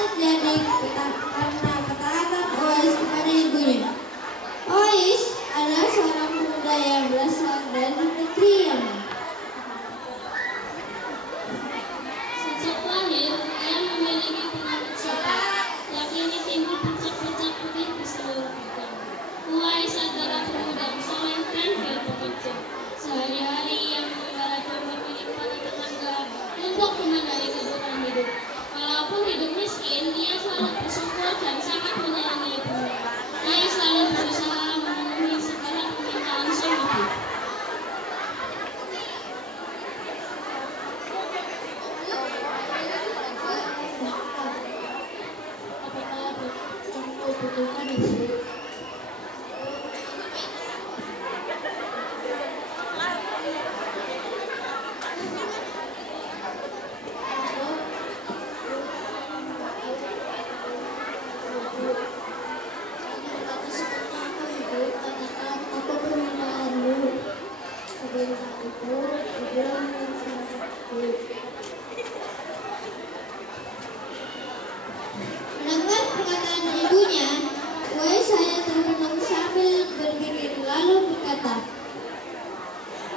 terjadi karena ketaatan Ois kepada ibunya. Ois adalah seorang pemuda yang berasal dari negeri Yaman. Sejak lahir, ia memiliki penyakit sakit, yakni timbul bercak-bercak putih di seluruh badan. Uwais adalah pemuda yang soleh dan giat bekerja. Sehari-hari ia memelihara domba milik para tetangga untuk memenuhi kebutuhan hidup. Walaupun hidup miskin, ia selalu bersyukur dan sangat menyayangi ibunya. Ia selalu berusaha memenuhi segala permintaan sang ibu. Apakah yang kau butuhkan ibu? Mendengar perkataan ibunya, Uwais hanya termenung sambil berpikir lalu berkata,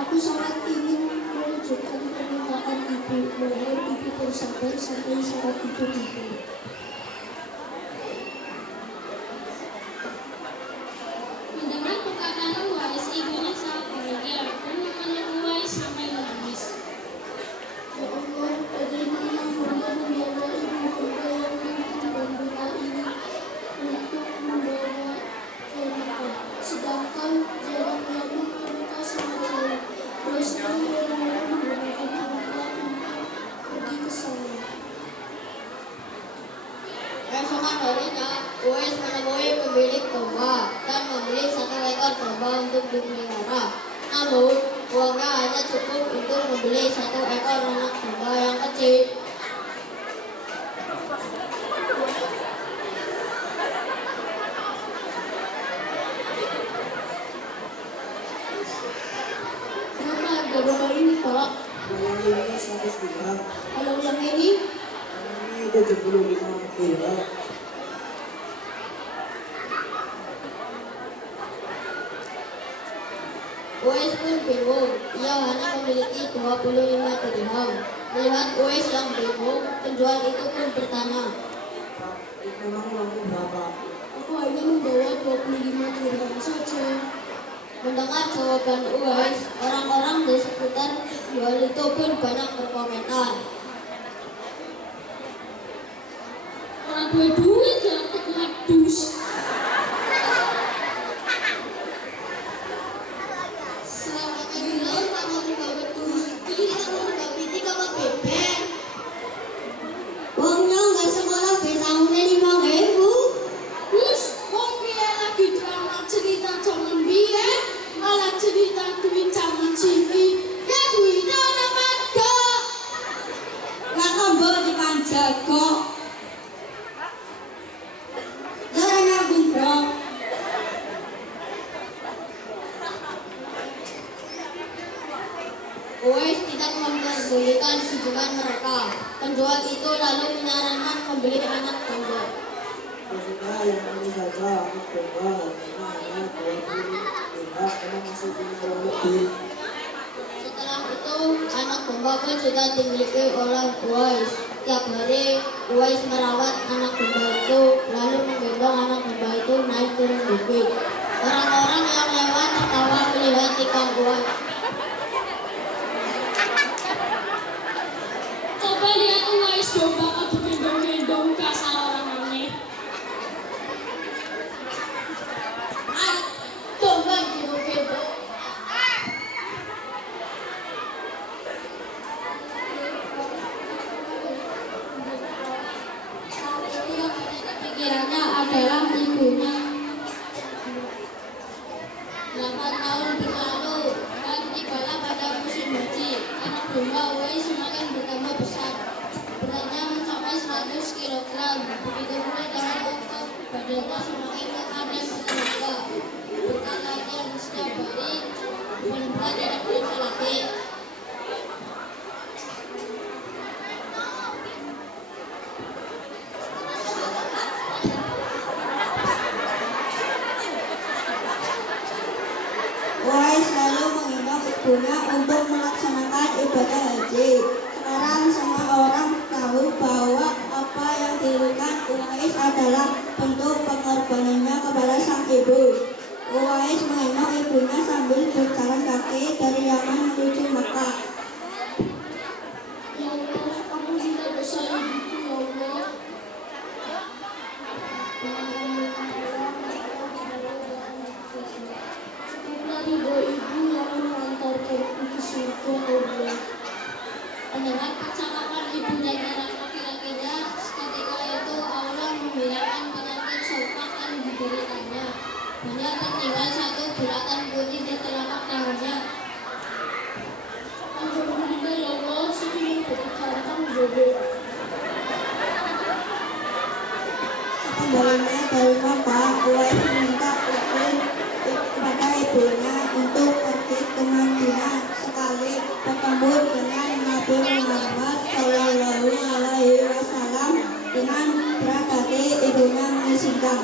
"Aku sangat ingin mewujudkan permintaan ibu. Mohon ibu bersabar sampai saat itu tiba." Mendengar perkataan Uwais, ibunya sangat bahagia dan memeluk Uwais sampai menangis. Ya Allah, bagaimana hamba membawa ibu hamba yang mungkin dan doa ini untuk membawa ke Mekah. Sedangkan jarak Yaman ke Mekah sangat jauh. Rasulullah bermohon menggunakan unta untuk pergi ke sana. Keesokan harinya, Uwais menemui pemilik domba dan membeli 1 ekor domba untuk dipelihara. Namun, uangnya hanya cukup untuk membeli 1 ekor anak domba yang kecil. Berapa harga domba ini, Pak? Yang ini 100 dirham, Kalau yang ini, ini 75 dirham. Uwais pun bingung, ia hanya memiliki 25 dirham. Melihat Uwais yang bingung, penjual itu pun bertanya, Pak, memang uangmu berapa? aku hanya membawa 25 dirham saja. mendengar jawaban Uwais, orang-orang di sekitar penjual itu pun banyak berkomentar. Orang duit jangan teguh dus. Selama kejualan kamu juga betul, ini kamu juga pitik apa bebek? Uangnya nggak sekolah bisa mulai 5.000. Terus, wong piye lagi drama cerita zaman biyen, malah cerita duit zaman sini. Ya duitnya ada marga. Lah kambal dipanjat kok. Jarang gundrong. Uwais tidak memperdulikan kunjungan mereka. Penjual itu lalu menyarankan membeli anak domba. Maksudnya yang ini saja, anak domba harganya hanya 20 dirham, karena masih punya uang lebih. Setelah itu, anak domba pun sudah dimiliki oleh Uwais. Tiap hari, Uwais merawat anak domba itu, lalu menggendong anak domba itu naik turun bukit. Orang-orang yang lewat tertawa melihat tikar Uwais. Coba lihat Uwais domba kok digendong-gendong kasar orang aneh. Ah, domba gendong-gendong. Saat itu yang ada di pikirannya adalah ibunya. 8 tahun berlalu dan tibalah pada musim haji. Anak domba Uwais semakin bertambah besar. Beratnya mencapai 100 kg. Begitu pula dengan otot, badannya semakin kekar dan bertenaga. Berkat latihan setiap hari, benar-benar tidak bisa lagi. bentuk pengorbanannya kepada sang ibu. Uwais mengendong ibunya sambil berjalan kaki dari Yaman menuju Mekah. Ya Allah, ampunilah dosa ibuku ya Allah. Cukuplah ridho ibu yang mengantarkanku ke surga Allah. Mendengar percakapan ibu dan anak laki-lakinya, seketika itu Allah menghilangkan penyakit sopak yang dideritanya. Hanya tertinggal satu bulatan putih di telapak tangannya. Alhamdulillah ya Allah, sekian bagi ganteng bodoh. Sekembalinya dari Mekah, Uwais meminta izin kepada ibunya untuk pergi ke Madinah sekali bertemu dengan Nabi Muhammad Shallallahu Alaihi Wasallam. Dengan berat hati ibunya mengizinkan.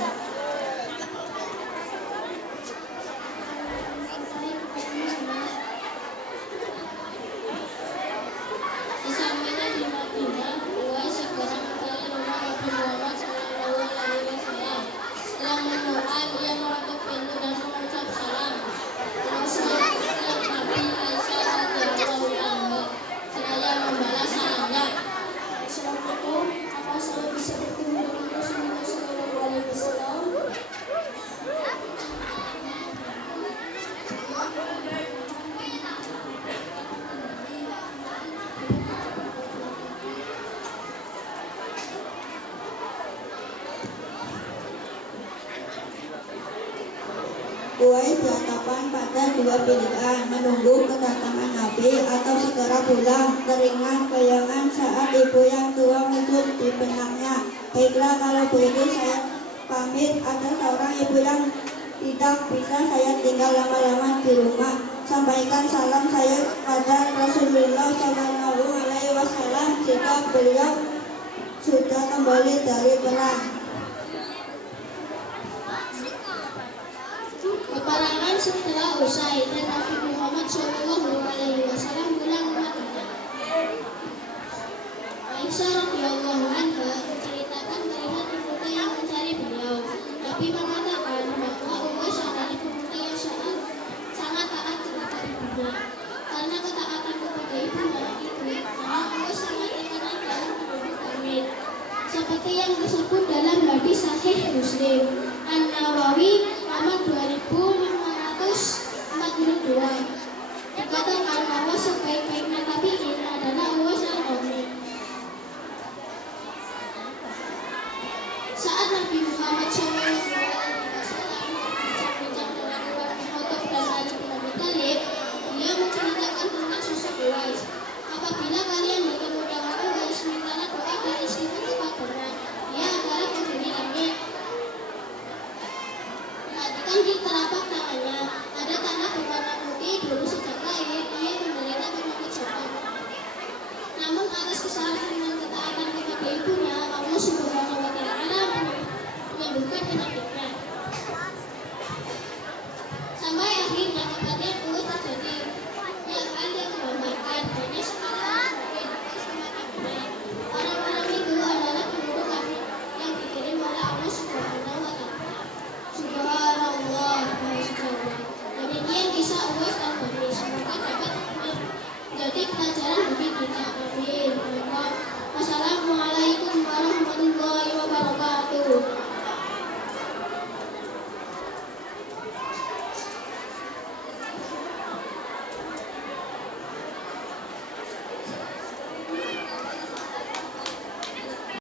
Sesampainya di Madinah, Uwais segera mencari rumah Nabi Muhammad Shallallahu Alaihi Wasallam. Setelah menemukan, ia mengetuk pintu dan mengucap salam. Setelah Nabi Aisyah radhiyallahu anha seraya membalas salamnya. Assalamualaikum, apa saya bisa bertemu dengan Rasulullah Sallallahu Alaihi Wasallam? Uwais dihadapkan pada dua pilihan, menunggu kedatangan Nabi atau segera pulang. Teringat bayangan saat ibu yang tua muncul di benaknya. Baiklah, kalau begitu saya pamit. Ada seorang ibu yang tidak bisa saya tinggal lama-lama di rumah. Sampaikan salam saya pada Rasulullah Shallallahu Alaihi Wasallam jika beliau sudah kembali dari perang. Peperangan setelah usai dan Nabi Muhammad Shallallahu Alaihi Wasallam pulang ke Madinah. Aisyah radhiyallahu anha menceritakan melihat pemuda yang mencari beliau. Nabi mengatakan bahwa Uwais adalah pemuda yang sangat taat kepada ibunya. Karena ketaatan kepada ibunya itu, maka Uwais sangat terkenal dalam penduduk Bani. Seperti yang disebut dalam hadis Sahih Muslim An-Nawawi nomor 2542. Dikatakan bahwa sebaik-baiknya tabi'in adalah Uwais al-Qarni. Saat Nabi Muhammad SAW berbincang-bincang dengan Umar bin Khattab dan Ali bin Abi Thalib, beliau menceritakan tentang sosok Uwais. Apabila kalian bertemu dengan Uwais, mintalah doa dan istighfar kepadanya. Dia adalah penghuni langit. Perhatikan di telapak tangannya ada tanah berwarna putih. Dulu sejak lahir ia menderita penyakit sopak. Namun atas kesalahan dan ketaatan kepada ibunya, Allah Subhanahu wa Ta'ala menyembuhkan penyakitnya. Sampai akhirnya kematian Uwais terjadi. Yang ada menggambarkan banyak sekali anak Nabi semakin baik. Orang-orang itu adalah penduduk kami yang dikirim oleh Allah Subhanahu wa Ta'ala. Subhanallah, Maha Suci. Demikian kisah Uwais al-Qarni. Semoga dapat menjadi pelajaran bagi kita. Amin. Wassalamualaikum